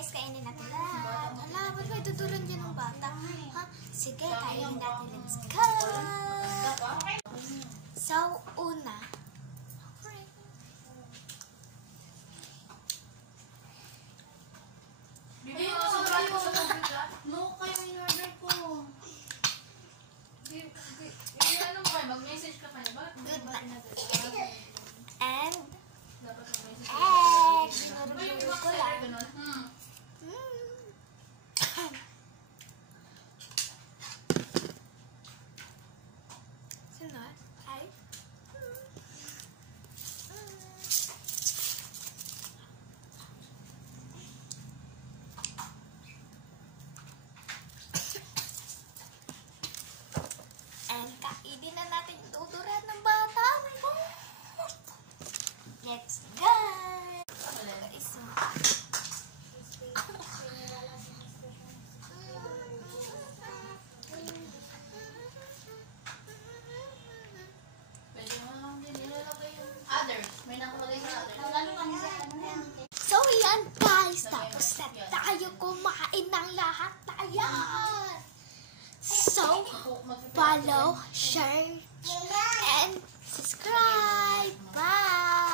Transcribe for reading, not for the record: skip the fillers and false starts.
guys, kainin natin lahat. Hala, ba't may tuturan dyan ng bata? Ha? Sige, kainin natin. Let's go! So, una. Bibi, sobrang ko sa bigla. No, kayo in-order ko. Ano mo kayo? Mag-message ka pa niya. Bakit mo Good ba na. pinag-alala? And, Dapat mag-message ka. egg! Sinurugod ko lang. Sunod ay and kainin na natin yung tuturan ng bata. Let's go! Isa. Pwede mo lang din nilalagay yung others. May nakalagay sa others. Lalo kami sa So, yan guys. Tapos na tayo kumain ng lahat na yan. So, follow, share, and subscribe. Bye!